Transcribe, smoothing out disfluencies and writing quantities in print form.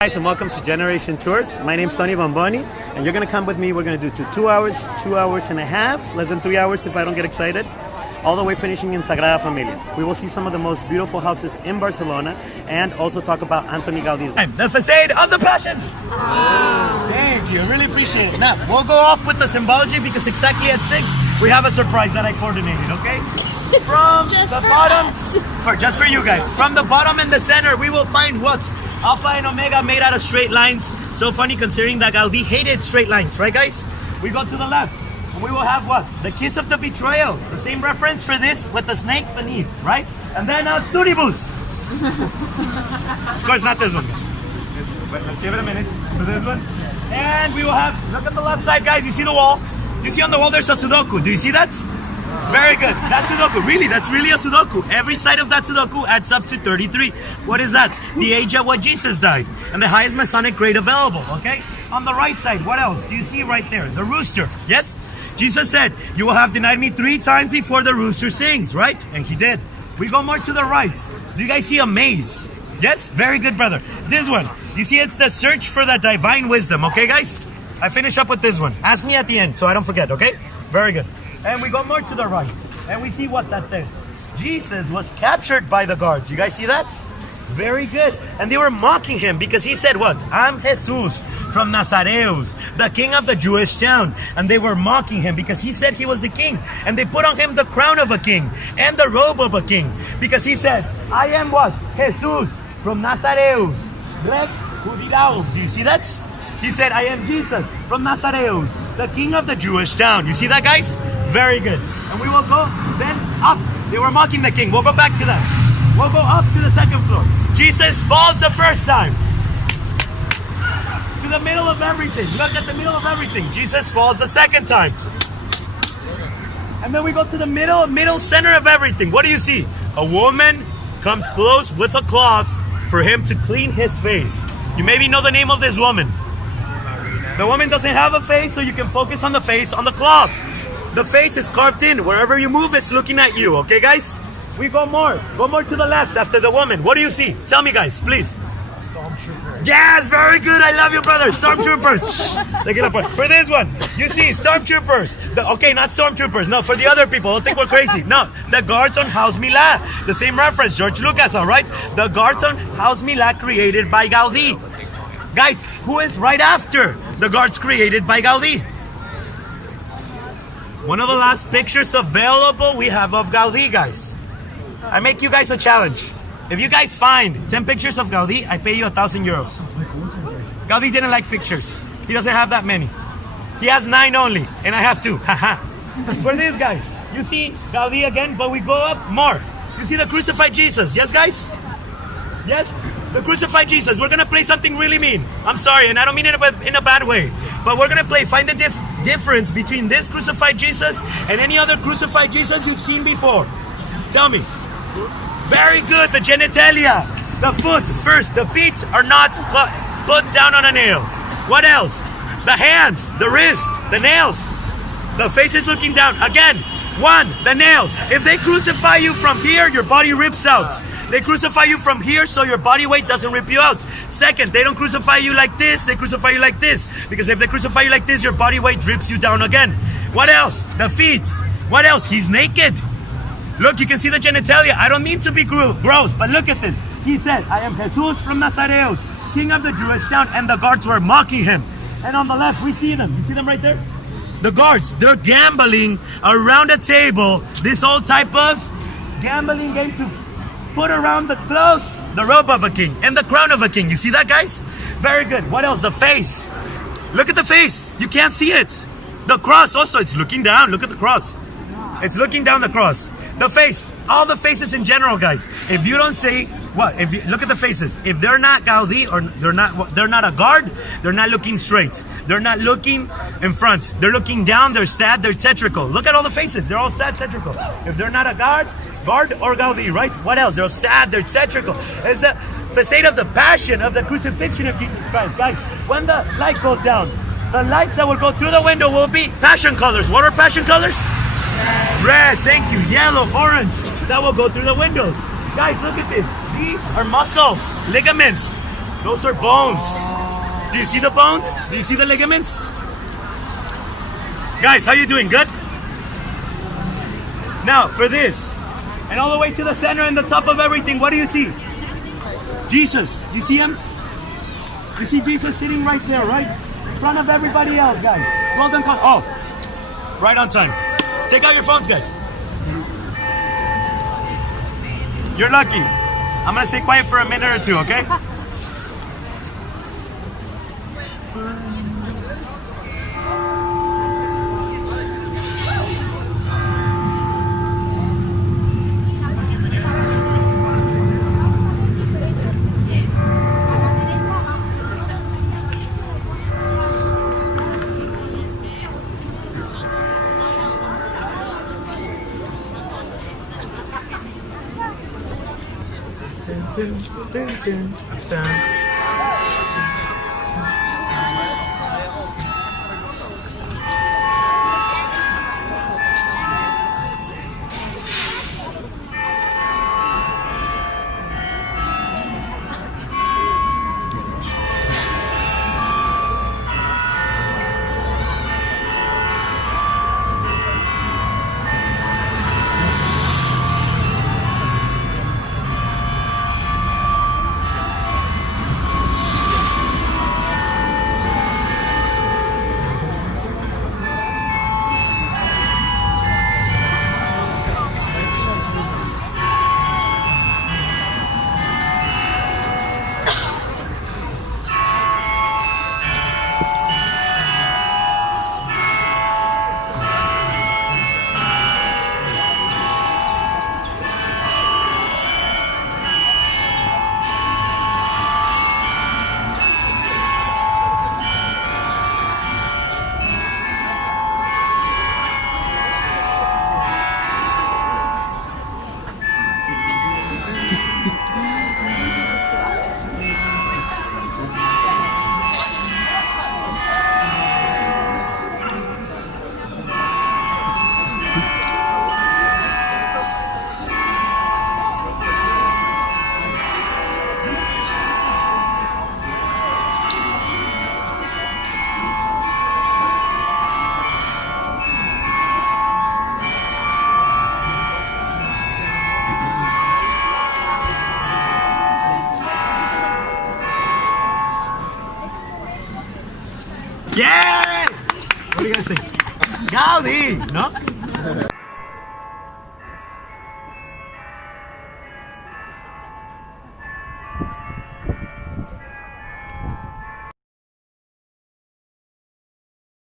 Guys, and welcome to Generation Tours. My name's Tony Bomboni, and you're gonna come with me. We're gonna do 2 hours, 2 hours and a half, less than 3 hours if I don't get excited, all the way finishing in Sagrada Familia. We will see some of the most beautiful houses in Barcelona and also talk about Antoni Gaudi's the Facade of the Pasion. Thank you, I really appreciate it. Now, we'll go off with the Symbology because exactly at 6, we have a surprise that I coordinated, okay? From just the for bottom, us. just for you guys. From the bottom and the center, we will find what's Alpha and Omega made out of straight lines. So funny considering that Gaudi hated straight lines, right guys? We go to the left and we will have what? The kiss of the betrayal. The same reference for this with the snake beneath, right? And then Turibus. Of course not this one. Let's give it a minute for this one. And we will have, look at the left side guys, you see the wall? You see on the wall there's a Sudoku. Do you see that? Very good. That's Sudoku. Really, that's really a Sudoku. Every side of that Sudoku adds up to 33. What is that? The age at what Jesus died. And the highest Masonic grade available, okay? On the right side, what else? Do you see right there? The rooster, yes? Jesus said, you will have denied me 3 times before the rooster sings, right? And he did. We go more to the right. Do you guys see a maze? Yes? Very good, brother. This one. You see it's the search for the divine wisdom, okay, guys? I finish up with this one. Ask me at the end so I don't forget, okay? Very good. And we go more to the right, and we see what that there. Jesus was captured by the guards. You guys see that? Very good. And they were mocking him because he said what? I'm Jesus from Nazareus, the king of the Jewish town. And they were mocking him because he said he was the king. And they put on him the crown of a king and the robe of a king. Because he said, I am what? Jesus from Nazareus, Rex Judilaum. Do you see that? He said, I am Jesus from Nazareus, the king of the Jewish town. You see that, guys? Very good. And we will go then up. They were mocking the king. We'll go back to that. We'll go up to the second floor. Jesus falls the first time. To the middle of everything. Look at the middle of everything. Jesus falls the second time. And then we go to the middle center of everything. What do you see? A woman comes close with a cloth for him to clean his face. You maybe know the name of this woman. The woman doesn't have a face, so you can focus on the face on the cloth. The face is carved in. Wherever you move, it's looking at you. Okay, guys? We go more to the left after the woman. What do you see? Tell me, guys, please. Stormtrooper. Yes, very good. I love you, brother. Stormtroopers. Take it up. For this one, you see stormtroopers. Okay, not stormtroopers. No, for the other people. Don't think we're crazy. No, the guards on House Mila. The same reference. George Lucas, all right? The guards on House Mila created by Gaudi. Guys, who is right after the guards created by Gaudi? One of the last pictures available we have of Gaudi, guys. I make you guys a challenge. If you guys find 10 pictures of Gaudi, I pay you 1,000 euros. Gaudi didn't like pictures. He doesn't have that many. He has 9 only, and I have 2. Haha. For this, guys, you see Gaudi again, but we go up more. You see the crucified Jesus, yes, guys? Yes? The crucified Jesus. We're gonna play something really mean. I'm sorry, and I don't mean it in a bad way. But we're gonna find the difference between this crucified Jesus and any other crucified Jesus you've seen before. Tell me. Very good. The genitalia. The foot. First, the feet are not put down on a nail. What else? The hands, the wrist, the nails. The face is looking down. Again, 1, the nails. If they crucify you from here, your body rips out. They crucify you from here so your body weight doesn't rip you out. Second, they don't crucify you like this, they crucify you like this. Because if they crucify you like this, your body weight drips you down again. What else? The feet. What else? He's naked. Look, you can see the genitalia. I don't mean to be gross, but look at this. He said, I am Jesus from Nazareus, king of the Jewish town, and the guards were mocking him. And on the left, we see them. You see them right there? The guards, they're gambling around a table. This old type of gambling game to put around the clothes, the robe of a king, and the crown of a king. You see that, guys? Very good. What else? The face. Look at the face. You can't see it. The cross also, it's looking down. Look at the cross. It's looking down the cross. The face. All the faces in general, guys. If you don't say, what? If you look at the faces. If they're not Gaudi or they're not a guard, they're not looking straight. They're not looking in front. They're looking down. They're sad. They're tetrical. Look at all the faces. They're all sad, tetrical. If they're not a guard or Gaudi, right? What else? They're sad, they're tetrical. It's the facade of the passion, of the crucifixion of Jesus Christ. Guys, when the light goes down, the lights that will go through the window will be passion colors. What are passion colors? Red, thank you. Yellow, orange. That will go through the windows. Guys, look at this. These are muscles, ligaments. Those are bones. Do you see the bones? Do you see the ligaments? Guys, how you doing? Good? Now, for this, and all the way to the center and the top of everything, what do you see? Jesus. You see him? You see Jesus sitting right there, right? In front of everybody else, guys. Golden con. Oh, right on time. Take out your phones, guys. You're lucky. I'm gonna stay quiet for a minute or two, okay? Yeah! What do you guys think? Gaudi, no?